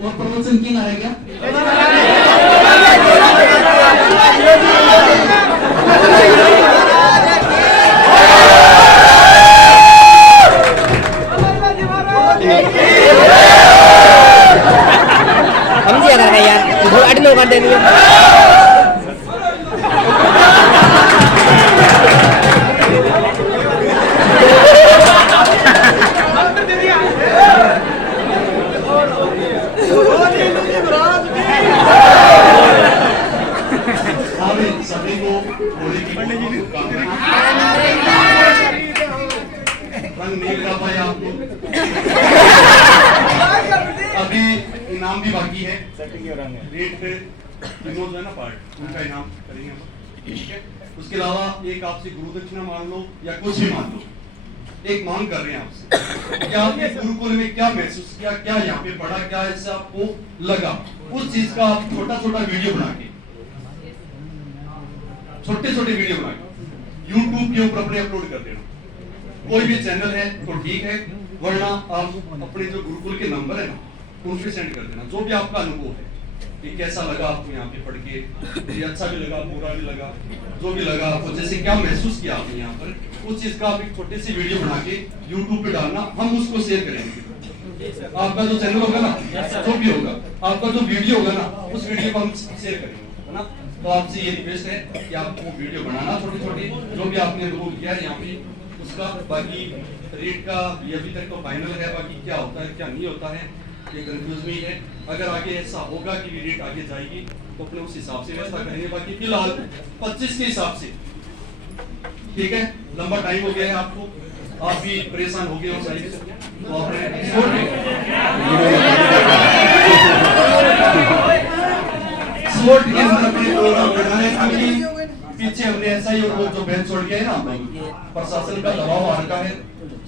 वो promotion king आ गया हम जी अगर यार वो अड़ लो कर देनी सभी को होली की रंग नहीं लगा पाया आपको। अभी इनाम भी बाकी है। रेट पे विनोद है ना पार्ट उनका इनाम करेंगे हम, ठीक है। उसके अलावा एक आपसे गुरु दक्षिणा मान लो या कुछ भी मान लो, एक मांग कर रहे हैं आपसे। क्या आपने गुरुकुल में क्या महसूस किया, क्या यहाँ पे पढ़ा, क्या ऐसा आपको लगा, उस चीज का आप छोटा छोटा वीडियो बना के, छोटे छोटे वीडियो बना के YouTube के ऊपर अपने अपलोड कर देना। कोई भी चैनल है तो ठीक है, वरना आप अपने जो गुरुकुल के नंबर है ना उन पे सेंड कर देना, जो भी आपका अनुभव है कि कैसा लगा आपको यहाँ पे पढ़ के, ये अच्छा भी लगा, बुरा भी लगा, जो भी लगा आपको, जैसे क्या महसूस किया आपने यहाँ पर, उस चीज का आप एक छोटी सी वीडियो बना के YouTube पे डालना, हम उसको शेयर करेंगे। आपका जो चैनल होगा ना, जो भी होगा, आपका जो वीडियो होगा ना, उस वीडियो को हम शेयर करेंगे, है ना। तो आपसे ये रिक्वेस्ट है कि आप वो वीडियो बनाना, छोटी छोटी जो भी आपने अनुभव किया है यहाँ पे उसका। बाकी रेट का ये अभी तक तो फाइनल है, बाकी क्या होता है क्या नहीं होता है ये कंफ्यूज में ही है। अगर आगे ऐसा होगा कि रेट आगे जाएगी तो अपने उस हिसाब से व्यवस्था करेंगे। बाकी फिलहाल 25 के हिसाब से ठीक है, लंबा टाइम हो गया है आपको, आप भी परेशान हो गए हो साइड से, तो आपने स्पोर्ट के अंदर अपने प्रोग्राम बनाने क्योंकि पीछे हमने ऐसा ही और वो जो बेंच छोड़ गया है ना, प्रशासन का दबाव आ रखा है।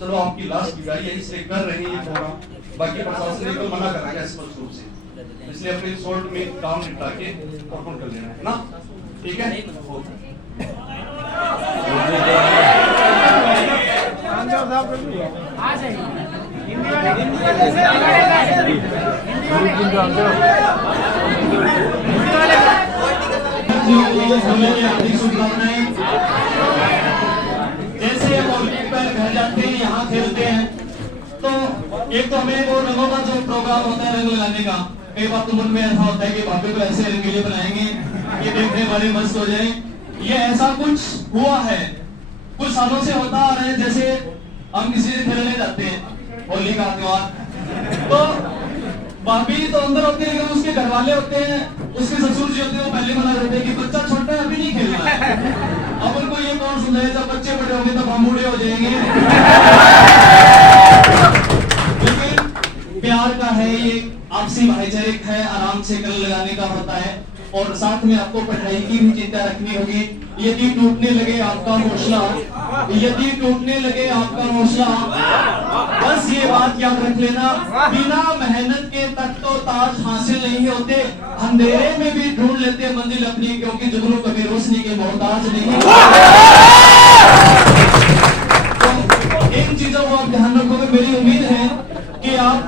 चलो आपकी लास्ट विदाई है इसलिए कर रहे हैं ये प्रोग्राम, बाकी प्रशासन ने तो मना कर रखा है स्पष्ट रूप से, इसलिए अपने शॉर्ट में काम निपटा के अर्पण कर लेना है ना, ठीक है। जैसे हम ओलंपिक पर घर जाते हैं, यहाँ खेलते हैं, तो एक तो हमें वो रंगों का जो प्रोग्राम होता है रंग लगाने का, कई बार तो मन में ऐसा होता है कि भाभी को ऐसे रंगीले बनाएंगे ये देखने वाले मस्त हो जाए। ये ऐसा कुछ हुआ है, कुछ सालों से होता आ रहा है। जैसे हम किसी से खेलने जाते हैं होली का त्योहार, तो भाभी तो अंदर होती है, लेकिन उसके घर वाले होते हैं, उसके ससुर जी होते हैं, वो पहले मना करते हैं कि बच्चा छोटा है अभी नहीं खेलना है। अब उनको ये कौन समझाए, जब बच्चे बड़े होंगे तब हम बूढ़े हो जाएंगे। लेकिन प्यार का है ये, आपसी भाईचारे है, आराम से कलर लगाने का होता है। और साथ में आपको पढ़ाई की भी चिंता रखनी होगी। यदि टूटने लगे आपका हौसला, यदि टूटने लगे आपका हौसला, बस ये बात याद रख लेना, बिना मेहनत के तक तो ताज हासिल नहीं होते, अंधेरे में भी ढूंढ लेते मंजिल अपनी, क्योंकि जुगनू कभी रोशनी के मोहताज नहीं। तो इन चीजों को आप ध्यान रखोगे। मेरी उम्मीद है कि आप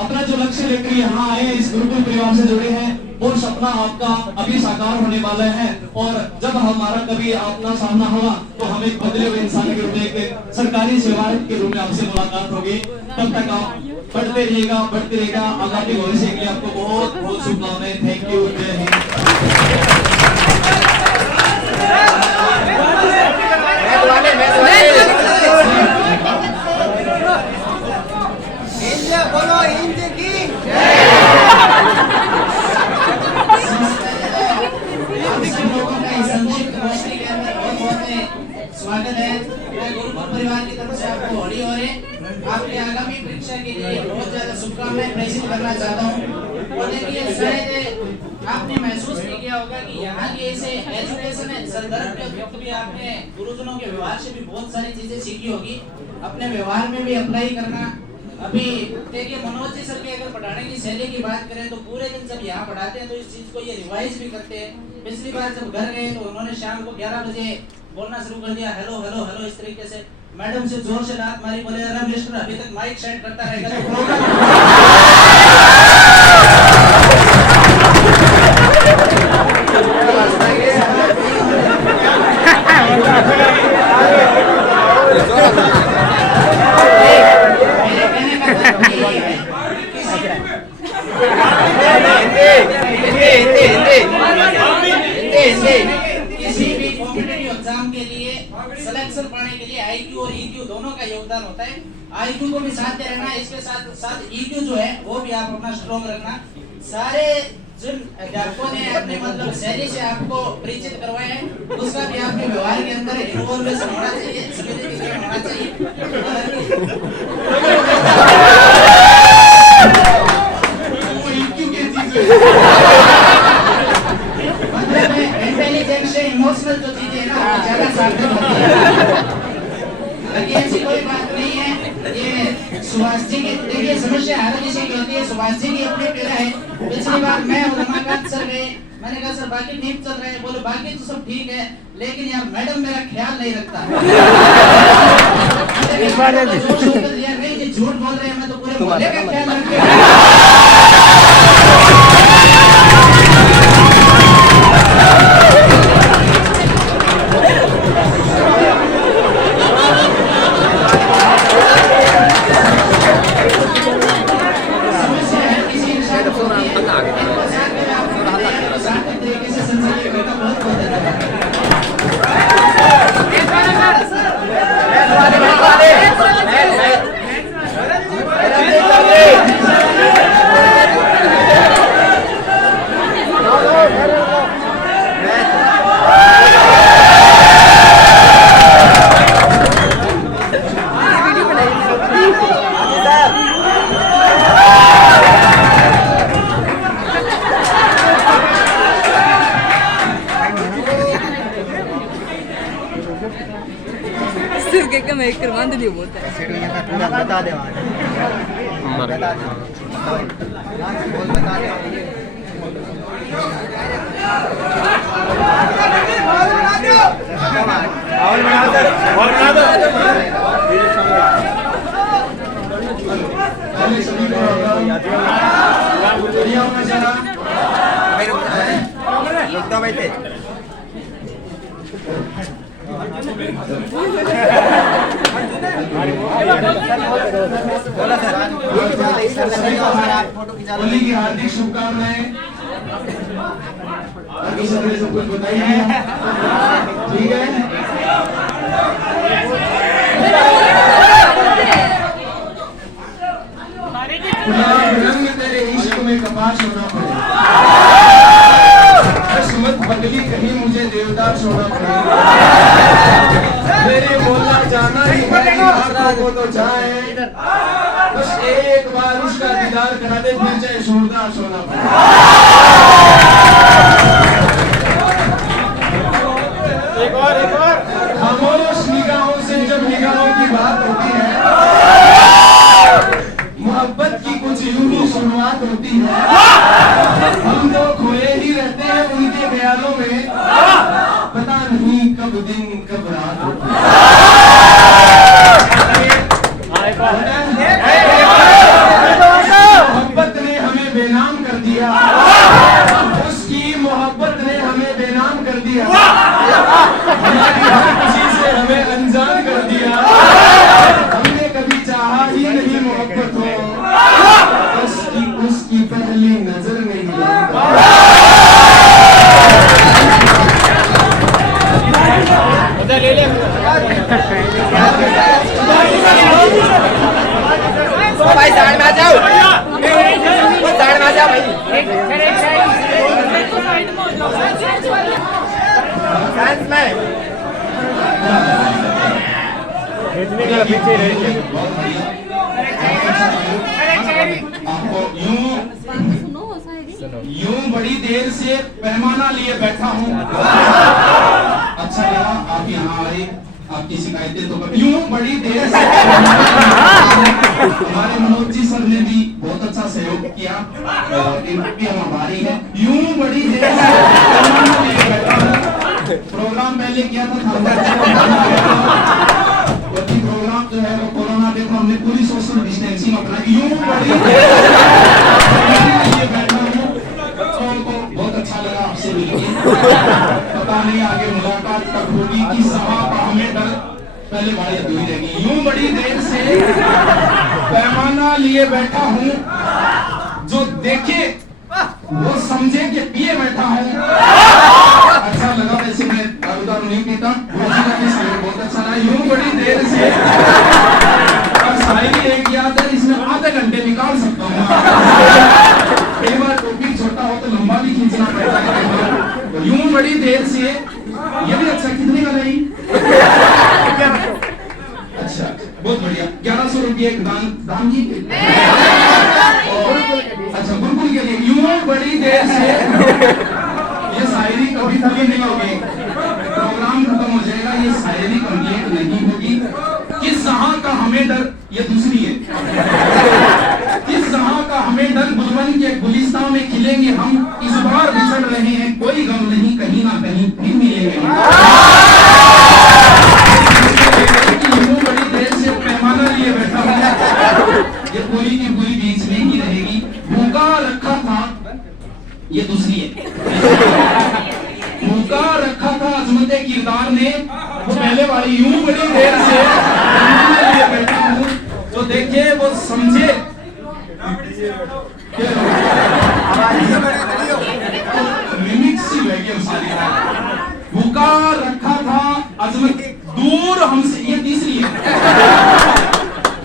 अपना जो लक्ष्य लेकर यहाँ आए, इस गुरुकुल परिवार से जुड़े हैं, वो सपना आपका अभी साकार होने वाला है। और जब हमारा कभी अपना सामना होगा तो हम एक बदले हुए इंसान के रूप में, एक सरकारी सेवक के रूप में आपसे मुलाकात होगी। तब तक आप बढ़ते रहिएगा, बढ़ते रहेगा। आगामी भविष्य के लिए आपको बहुत बहुत शुभकामनाएं। थैंक यू, जय हिंद। स्वागत है। मैं गुरुकुल परिवार की तरफ से आपको होली और आपके आगामी परीक्षा के लिए बहुत ज्यादा शुभकामनाएं प्रेषित करना चाहता हूँ। और देखिए, शायद आपने महसूस भी किया होगा कि यहाँ के ऐसे एजुकेशन संदर्भ के वक्त भी आपने गुरुजनों के व्यवहार से भी बहुत सारी चीजें सीखी होगी, अपने व्यवहार में भी अप्लाई करना। अभी देखिए, मनोज जी सर की अगर पढ़ाने की शैली की बात करें तो पूरे दिन जब यहाँ पढ़ाते हैं तो इस चीज को ये रिवाइज भी करते हैं। पिछली बार जब घर गए तो उन्होंने शाम को 11 बजे बोलना शुरू कर दिया, हेलो हेलो हेलो, इस तरीके से। मैडम से जोर से लात मारी, बोले अरे मिस्टर अभी तक माइक सेट करता रहेगा तो किसी भी कॉम्पिटिटिव एग्जाम के लिए सिलेक्शन पाने के लिए आईक्यू और ईक्यू दोनों का योगदान होता है। आईक्यू को भी साथ दे रहना, इसके साथ साथ ईक्यू जो है वो भी आप अपना स्ट्रॉन्ग रखना। सारे जिन अध्यापकों ने अपने मतलब शैली से आपको परिचित करवाया है, उसका भी आपके व्यवहार के अंदर इन्वॉल्वेशन होना चाहिए, समितिकरण होना चाहिए। इंटेलिजेंस से इमोशनल जो चीजें हैं ना, वो ज्यादा सार्थक होती है। ऐसी कोई बात नहीं है। ये सुभाष जी की देखिए समस्या हर किसी की होती है। सुभाष जी की अपनी पीड़ा है। पिछली बार मैं और रमाकांत सर गए, मैंने कहा सर बाकी ठीक चल रहा है, बोले बाकी तो सब ठीक है, लेकिन यार मैडम मेरा ख्याल नहीं रखता। झूठ बोल रहे हैं, मैं तो पूरे मोहल्ले का ख्याल रखूंगा। समस्या है किसी इंसान को होती है, तो साथ में आप सार्थक तरीके से संसाधन का बहुत बहुत धन्यवाद। सिर्फ के का मैं करवा दे बोलता है बता दे बता दे होली की हार्दिक शुभकामनाएं। बाकी सबने सब कुछ बताइए, ठीक है। रंग तेरे इश्क में कपाश होना पड़े, किस्मत बदली कहीं मुझे देवदास होना पड़े। मेरे बोलना जाना ही है, आंखों को तो जाए, बस एक बार उसका दीदार करा दे, फिर चाहे सूरदास होना पड़े। एक और खामोश निगाहों से जब निगाहों की बात होती है, मोहब्बत की कुछ यूं ही शुरुआत होती है। हम तो खोए ही रहते हैं उनके ख्यालों में, पता नहीं कब दिन कब रात होती है। मोहब्बत ने हमें बेनाम कर दिया, उसकी मोहब्बत ने हमें बेनाम कर दिया, हमारी हर खुशी से हमें अनजान कर दिया। हमने कभी चाहा ही नहीं मोहब्बत हो, उसकी पहली नजर में ही भाई साइड में आ जाओ, साइड में आ जाओ भाई, साइड में पीछे रहिए। आपको यूं बड़ी देर से पैमाना लिए बैठा हूँ, अच्छा लगा आप यहाँ आए, आपकी शिकायतें तो यूं बड़ी देर से हमारे मनोज जी सर ने भी बहुत अच्छा सहयोग किया, इनकी हम आभारी है। यूं बड़ी देर से पैमाना लिए बैठा हूँ, प्रोग्राम पहले किया था प्रोग्राम जो है वो कोरोना देखो हमने पूरी सोशल डिस्टेंसिंग अपनाई। यूं बड़ी लिए बैठा हूँ, बच्चों को बहुत अच्छा लगा आपसे मिलकर, पता नहीं आगे मुलाकात कब होगी, किस सभा का हमें डर पहले बड़ी अधूरी रहेगी। यूं बड़ी देर से पैमाना लिए बैठा हूँ, जो देखे वो समझे कि पिए बैठा हूँ। अच्छा लगा, वैसे मैं दारू नहीं पीता, बहुत अच्छा लगा। यूं बड़ी देर से शायरी एक याद है, इसमें आधे घंटे निकाल सकता हूँ। कई बार टॉपिक छोटा हो तो लंबा भी खींचना पड़ता है। यूं बड़ी देर से ये भी अच्छा, कितने का नहीं? अच्छा बहुत बढ़िया, 1100 रुपये एक दान जी के, अच्छा गुरुकुल के लिए। यूं बड़ी देर से, ये शायरी कभी पूरी नहीं होगी, प्रोग्राम खत्म हो जाएगा, ये शायरी कंप्लीट नहीं होगी। किस जहां का हमें डर, ये दूसरी है। किस जहां का हमें डर, दुल्हन के गुलिस्तान में खिलेंगे हम, इस बार बिछड़ रहे हैं, कोई गम नहीं, कहीं ना कहीं फिर मिलेंगे। बड़ी देर से पैमाना लिए बैठा हूं, पूरी की पूरी बीच में ही रहेगी। भूखा रखा था, ये दूसरी है। भूखा रखा था अजमत किरदार ने, वो पहले वाली यूं बड़ी देर से बैठा हूँ, तो देखिए वो समझे। रिमिक्स ही है ये सारी। भूखा रखा था अजमत, दूर हमसे, ये तीसरी है।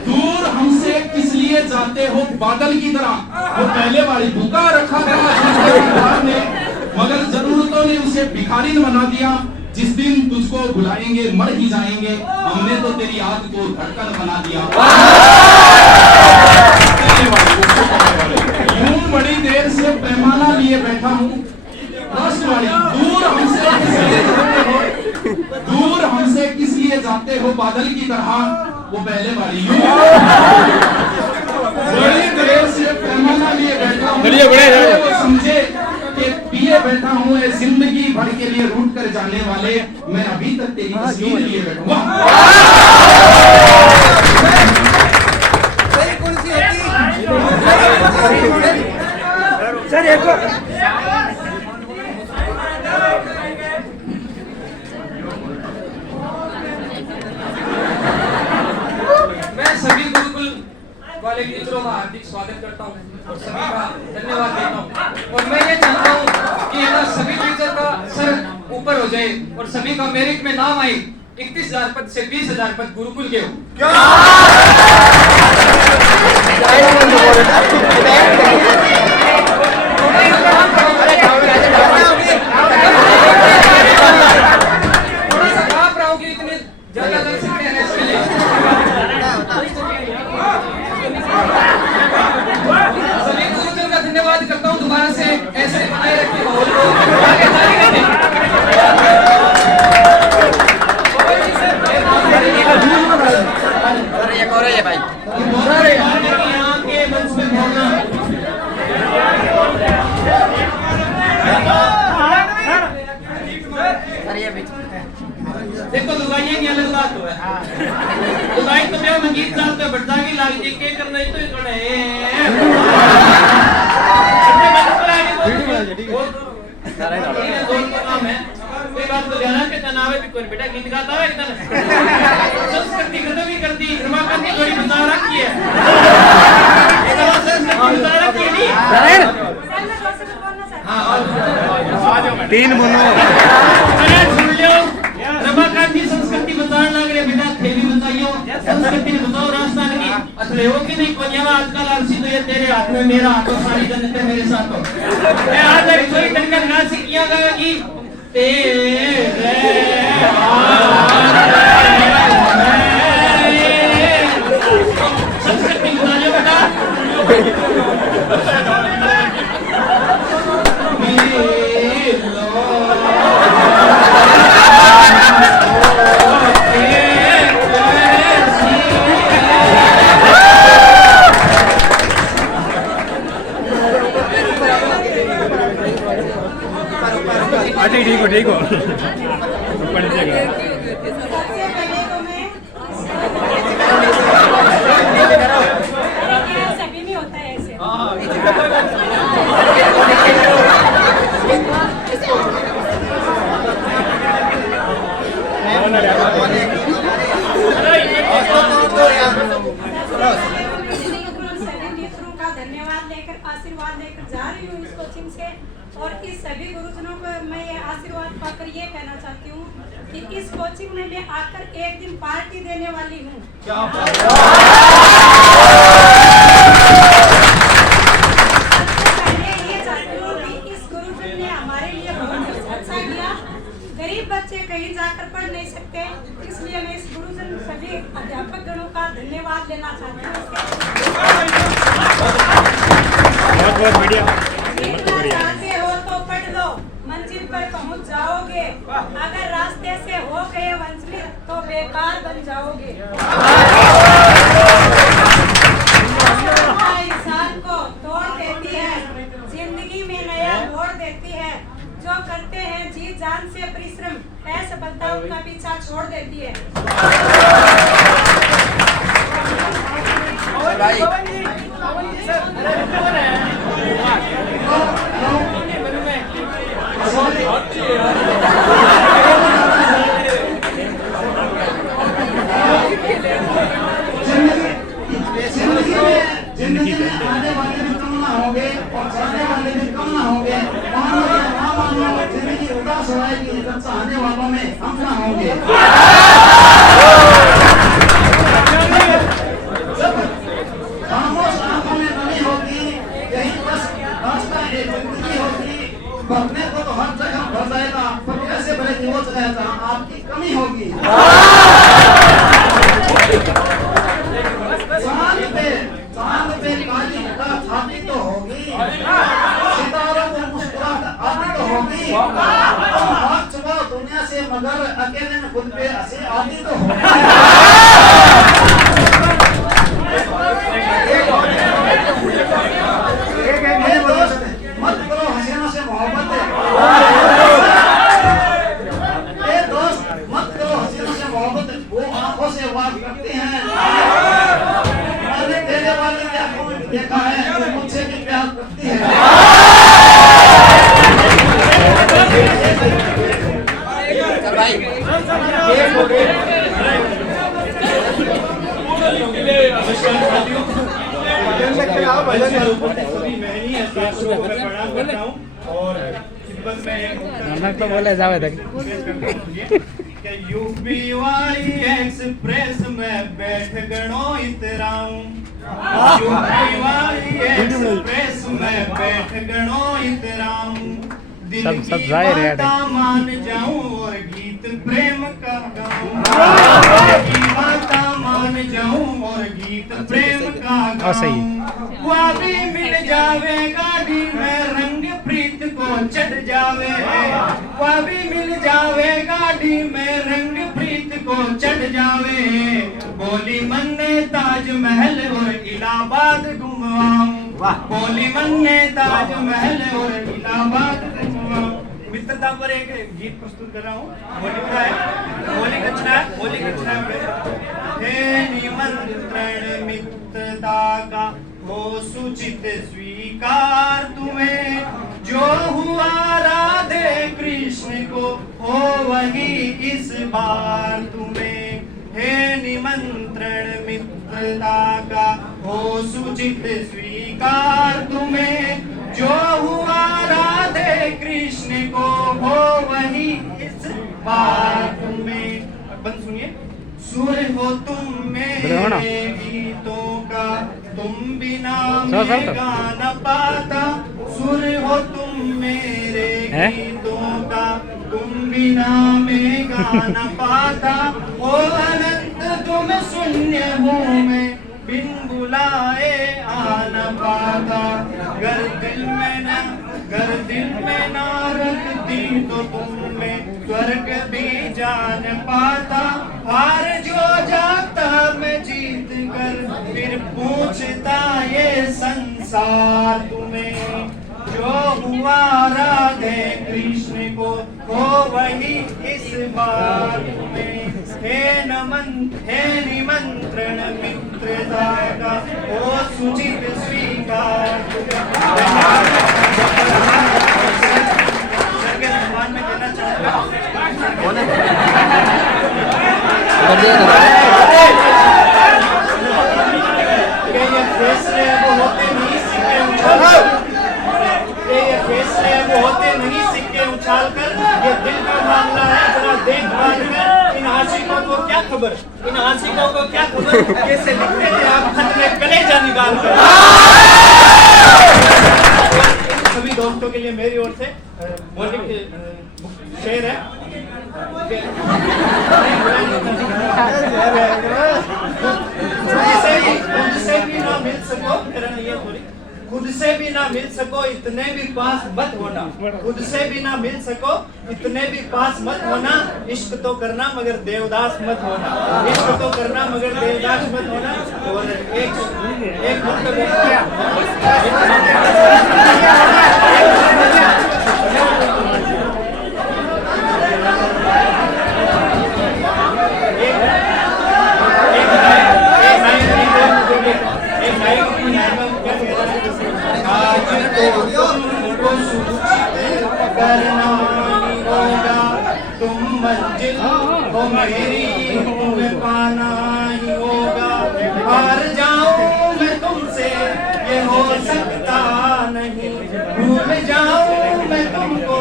दूर हमसे किस लिए जाते हो बादल की तरह, वो पहले वाली। भूखा रखा था अजमत ने, मगर जरूरतों ने उसे भिखारी बना दिया। जिस दिन तुझको बुलाएंगे मर ही जाएंगे, हमने तो तेरी याद को धड़कन बना दिया। यूं बड़ी देर से पैमाना लिए बैठा हूँ। दूर हमसे किस लिए जाते हो बादल की तरह, वो पहले वाली। बड़ी देर से पैमाना लिए बैठा हूँ, वो समझे कि पिए बैठा हूँ। जिंदगी भर के लिए रूठ कर जाने वाले, मैं अभी तक तेरी तस्वीर लिए बैठूंगा। मैं सभी गुरुकुल वाले टीचरों का हार्दिक स्वागत करता हूँ और सभी का धन्यवाद देता हूँ। और मैं ये चाहता हूँ कि सभी टीचर का सर ऊपर हो जाए और सभी का मेरिट में नाम आए। 31,000 पद से 20,000 पद गुरुकुल के हो। थोड़ा सा कांप रहा हूँ कि इतने ज्यादा दर्शक हैं इसके लिए। सभी गुरुजन का धन्यवाद करता हूँ दोबारा से। ऐसे बनाए रखिए माहौल को, आगे जारी रखें। एक और है भाई। यहाँ के मंच में बोलना। देखो लुगाइयाँ की अलग बात हो है। लुगाई तो क्या मैं गीत गाते हो बढ़ता की लाग जी के करना ही तो ये करना है। काम है कोई बात को ध्यान के तनाव है भी कोई बेटा गीत गाता है इतना संस्कृति खत्म ही कर दी। रमाकांत की थोड़ी बता रखी है। बता रखी है नहीं। हाँ तीन बोलो। सुन लो रमाकांत की संस्कृति बताने लग रहे बेटा थेली बताइयो संस्कृति ने बताओ रास्ता नहीं असले हो कि नहीं कोई आजकल आरसी तो ये तेरे हाथ में मेरा हाथ और सारी जनते मेरे साथ हो। मैं आज एक थोड़ी तनका गा सीखिया गाएगी तेरे संस्कृति बता लो बेटा। ठीक हो सभी में होता है ऐसे। धन्यवाद लेकर आशीर्वाद लेकर जा रही हूँ इस कोचिंग से। और इस सभी गुरुजनों को मैं ये आशीर्वाद पाकर ये कहना चाहती हूँ कि इस कोचिंग में मैं आकर एक दिन पार्टी देने वाली हूँ। पहले ये चाहती हूँ कि इस गुरुजन ने हमारे लिए बहुत अच्छा किया। गरीब बच्चे कहीं जाकर पढ़ नहीं सकते, इसलिए मैं इस गुरुजन सभी अध्यापक गणों का धन्यवाद लेना चाहती हूँ। बहुत बढ़िया। चाहते हो तो पढ़ लो, मंजिल पर पहुंच जाओगे। अगर रास्ते से हो गए वंचित तो बेकार बन जाओगे। इंसान को तोड़ देती है, जिंदगी में नया मोड़ देती है। जो करते हैं जी जान से परिश्रम, असफलता उनका पीछा छोड़ देती है। जिंदगी आने वाले भी कम ना होंगे और जाने वाले भी कम ना होंगे। मानो या ना मानो, जिंदगी उदास होएगी, चाहने वालों में हम ना होंगे। जब खामोश आंखों में नमी होगी, यही बस रास्ता है, जिंदगी होगी। भरने को तो हर जगह भर जाएगा, पर कैसे भरे वो जाएगा, आपकी कमी होगी। चांद पे काली छाती तो होगी, सितारों को मुस्कुराहट आती तो होगी। भाग चुका दुनिया से, मगर अकेले में खुद पे हंसी आती तो मत करो हसीनों से मोहब्बत, दोस्त मत करो हसीनों से मोहब्बत, वो आंखों से वार करती हैं। मैंने तेरे वाले की आंखों में देखा है, वो मुझसे भी प्यार करती है। तो बोले जावे तक यूपी वाली एक्सप्रेस में बैठ गणो इतराऊं, यूपी वाली एक्सप्रेस में बैठ गणो इतराऊं। दिल सब की जाहिर है बात मान जाऊं और गीत प्रेम का गाऊं, दिल की बात मान जाऊं और गीत प्रेम का गाऊं। वह भी मिल जावे गाड़ी में, रंग प्रीत को चढ़ जावे, वह भी मिल जावे गाड़ी में, रंग प्रीत को चढ़ जावे। बोली मन ने ताजमहल और इलाहाबाद घुमवाऊं, बोली मन ने ताजमहल और इलाहाबाद घुमवाऊं। मित्रता पर एक गीत प्रस्तुत कर रहा हूँ। होली का है, होली कचरा है, होली कचरा है। हे निमंत्रण मित्रता का हो सुचित स्वीकार तुम्हें, जो हुआ राधे कृष्ण को हो वही इस बार तुम्हें। हे निमंत्रण मित्रता का हो सुचित स्वीकार तुम्हें, जो हुआ राधे कृष्ण को हो वही इस बार तुम्हें। बंद सुनिए। सुर हो तुम मेरे गीतों का, तुम बिना मैं गा न पाता। सुर हो तुम मेरे गीतों का, तुम बिना मैं गा न पाता। ओ अनंत तुम शून्य हो, मैं बिन बुलाए आ न पाता। गर दिल में ना रखती तो तुम्हें स्वर्ग भी जान पाता। हार जो जाता मैं जीत कर, फिर पूछता ये संसार तुम्हें। जो हुआ राधे कृष्ण को हो वही इस बार तुम्हें। हे निमंत्रण मित्रता का हो सुचित स्वीकार के सम्मान में कहना चाहूँगा। ये फैसले वो होते नहीं सिक्के उछाल कर, ये दिल का मामला है, जरा देखभाल कर। इन आशिकों को क्या खबर, इन आशिकों को क्या खबर, कैसे लिखते थे आप खत में कलेजा निकाल कर। सभी दोस्तों के लिए मेरी ओर से शेर है। खुद से भी ना मिल सको, खुद से भी ना मिल सको इतने भी पास मत होना, खुद से भी ना मिल सको इतने भी पास मत होना। इश्क तो करना मगर देवदास मत होना, इश्क तो करना मगर देवदास मत होना। और एक करना ही होगा, तुम मंजिल हो मेरी तुम्हें पाना ही होगा। हार जाऊं मैं तुमसे हो सकता नहीं, भूल जाऊं मैं तुमको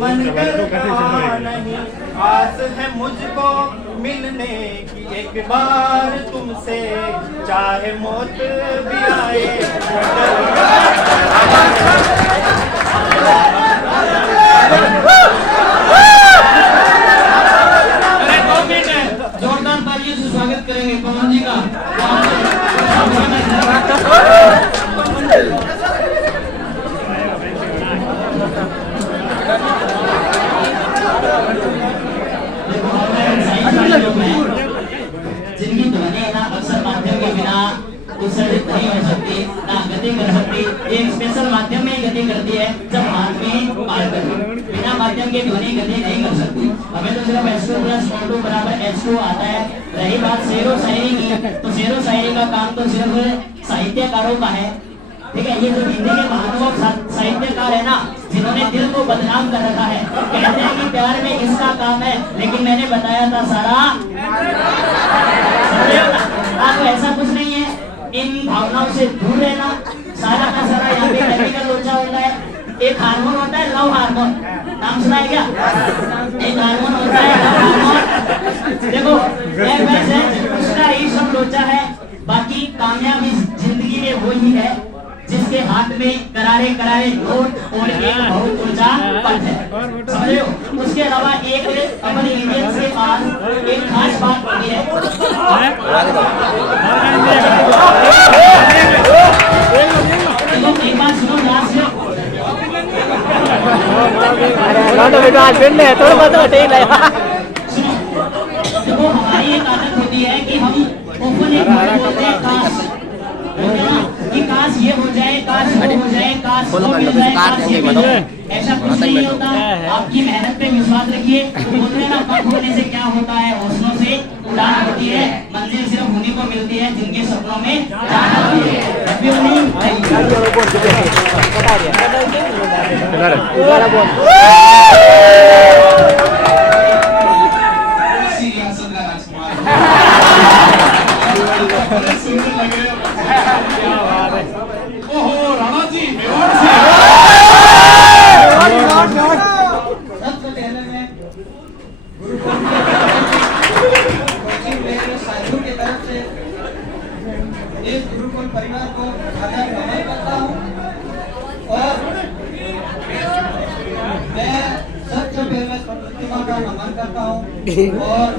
मन करता नहीं। आस है मुझको मिलने की एक बार तुमसे, चाहे मौत भी आए। जोरदार तालियों से स्वागत करेंगे पवन जी का। जिनकी ध्वनि ना अक्सर माध्यम के बिना उत्सर्जित नहीं हो सकती, ना गति कर सकती, एक स्पेशल माध्यम में ही गति करती है जब मानवी मार्ग बिना माध्यम के ध्वनि गति नहीं कर सकती। हमें तो सिर्फ S2 + O2 = H2 आता है। रही बात शेरो शायरी की, तो शेरो शायरी का काम तो सिर्फ साहित्यकारों का है, ठीक है। ये जो हिंदी के महानुभाव साहित्यकार है ना, जिन्होंने दिल को बदनाम कर रखा है, कहते हैं कि प्यार में इसका काम है, लेकिन मैंने बताया था सारा आपको ऐसा कुछ नहीं है। इन भावनाओं से दूर रहना, सारा का सारा यहाँ पे केमिकल लोचा होता है। एक हार्मोन होता है लव हार्मोन, नाम सुना है क्या? एक हार्मोन होता है लव हार्मोन। देखो उसका ही सब लोचा है। बाकी कामयाबी जिंदगी में वही है जिसके हाथ में करारे करारे नोट और एक बहुत ऊंचा पद है, समझे हो? उसके अलावा एक अपने इंडियंस के पास एक खास बात होती है। एक बात सुनो ध्यान से। देखो हमारी एक आदत होती है कि हम ओपन एक बोलते हैं कि काश ये हो जाए, काश वो हो जाए, काश वो मिल जाए, काश ये मिल जाए। ऐसा कुछ नहीं होता। आपकी मेहनत पे विश्वास रखिए। बोलते हैं ना, पंख होने से क्या होता है, हौसलों से उड़ान होती है। मंजिल सिर्फ उन्हीं को मिलती है जिनके सपनों में जान होती है। ओहो राणा जी मेवाड़ से। सबसे पहले मैं गुरुकुल साथियों की तरफ से इस गुरुकुल परिवार को आदर नमन करता हूँ। और मैं सबसे पहले प्रतिमा का नमन करता हूँ और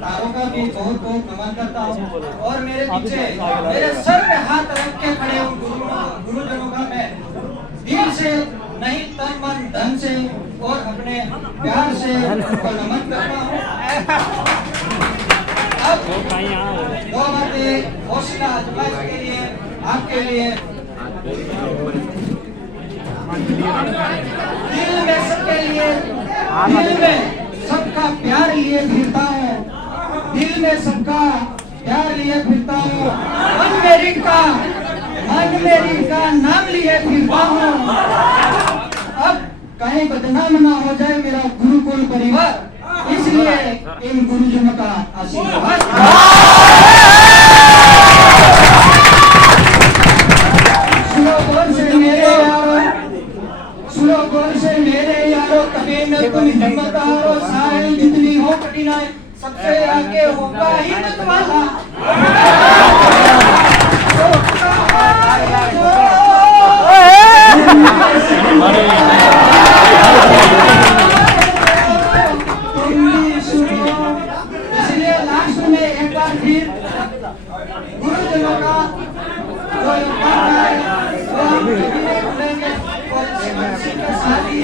तारों का भी बहुत बहुत नमन करता हूँ। और मेरे पीछे मेरे सर पे हाथ रख के खड़े हूँ गुरुजनों का मैं दिल से नहीं तन मन धन से और अपने प्यार से उनको नमन करता हूँ। अब दो बातें हौसला अजमाइश के लिए आपके लिए। दिल में सबके लिए, दिल में सबका प्यार लिए फिरता हूँ, दिल में सबका प्यार लिए फिरता हूँ। मन मेरी का नाम लिए फिरता हूँ। अब कहीं बदनाम ना हो जाए मेरा गुरुकुल परिवार, इसलिए इन गुरुजनों का आशीर्वाद। सुनो गौर से मेरे यारों, सुनो गौर से मेरे यारों, कभी न तुम हिम्मत हारो। सारी जितनी हो कठिनाई, सबसे आगे होगा हिम्मत वाला। इसलिए लास्ट में एक बार फिर गुरुजनों का जो योगदान है वो हम भूलेंगे और जीवन के साथ ही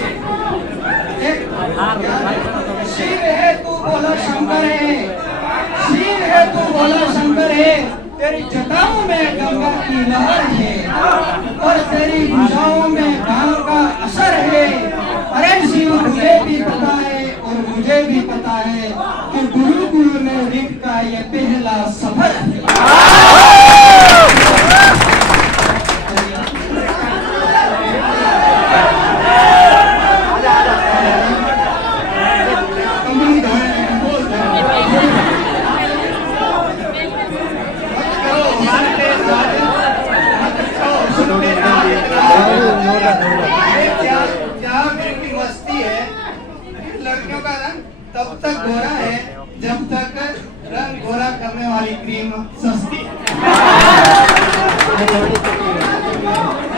शिव है तू बोलो शंकर है, शिव है तू बोलो शंकर है। तेरी जटाओं में गंगा की लहर है और तेरी भुजाओं में भांग का असर है। अरे शिव मुझे भी पता है और मुझे भी पता है कि गुरुकुल में ऋग का ये पहला सफर है। खाने वाली क्रीम सस्ती।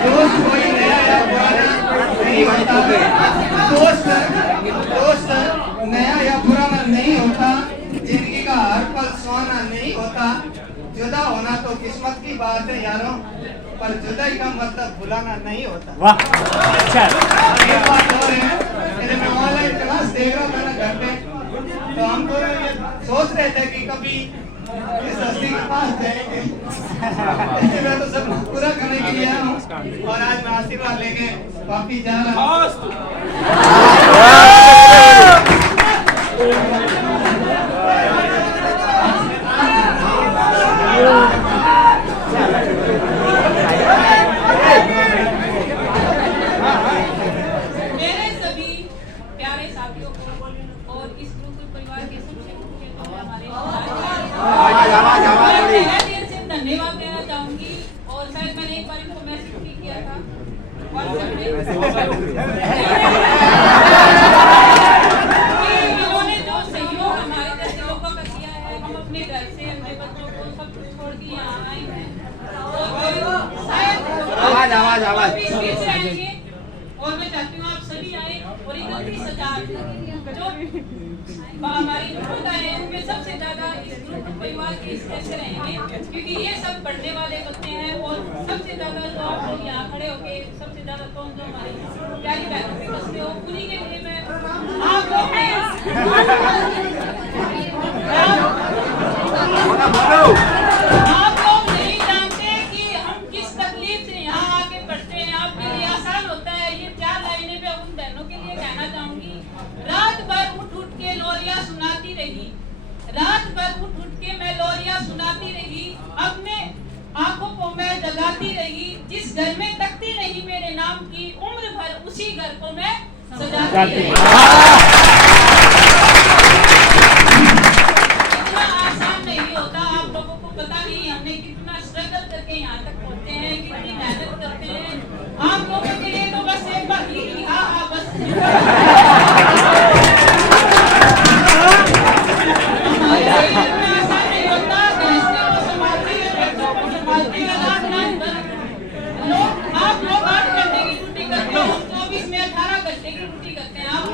दोस्त कोई नया या पुराना नहीं होता, दोस्त नया या पुराना नहीं होता, जिंदगी का हर पल सुहाना नहीं होता। जुदा होना तो किस्मत की बात है यारों, पर जुदाई का मतलब भुलाना नहीं होता। वाह, अच्छा। एक बात और है, मेरे मैं ऑनलाइन क्लास देख रहा था ना घर पे, तो हम तो ये सोच रहे थे कि कभी इस हस्ती के पास जाएंगे। मैं तो सब पूरा करने के लिए आया हूँ और आज मैं आशीर्वाद लेके वापिस जा रहा हूँ। मेरे सभी प्यारे साथियों को और इस गुरुकुल परिवार के सब शिक्षकों को मैं तहे दिल से धन्यवाद देना चाहूंगी। और शायद मैंने एक बार इनको मैसेज भी किया था व्हाट्सएप में कि इन्होंने जो सहयोग हमारे जैसे लोगों का किया है, हम अपने घर से अपने बच्चों को सब कुछ छोड़ के यहाँ आए हैं, शायद आवाज स्पीच रहेंगे। और मैं चाहती हूँ आप सभी आए और 31,000 जो हमारी ग्रुप आए हैं उनमें सबसे ज्यादा इस ग्रुप परिवार के हिस्से रहेंगे, क्योंकि ये सब पढ़ने वाले बच्चे हैं। और सबसे ज्यादा जो आप लोग यहाँ खड़े होके सबसे ज्यादा कौन जो हमारी प्यारी बहनों के बच्चे हो, उन्हीं के लिए मैं आप लोग नहीं जानते कि हम किस तकलीफ से यहाँ आके पढ़ते हैं। आपके लिए आसान होता है। ये 4 लाइनें मैं उन बहनों के लिए कहना चाहूंगी। रात भर उठ के लोरियां सुनाती रही, रात भर उठ के मैं लोरियां सुनाती रही, अपने आंखों को मैं जगाती रही। जिस घर में तकती नहीं मेरे नाम की, उम्र भर उसी घर को मैं सजाती रही। इतना आसान नहीं होता। आप लोगों को पता नहीं हमने कितना स्ट्रगल करके यहाँ तक पहुँचे हैं, कितनी मेहनत करते हैं। आप लोगों के लिए तो बस एक बार ही हाँ बस इतना आसान नहीं होता। आप लोग 8 घंटे की ड्यूटी करते हो, हम 24 में 18 घंटे की ड्यूटी करते हैं। आप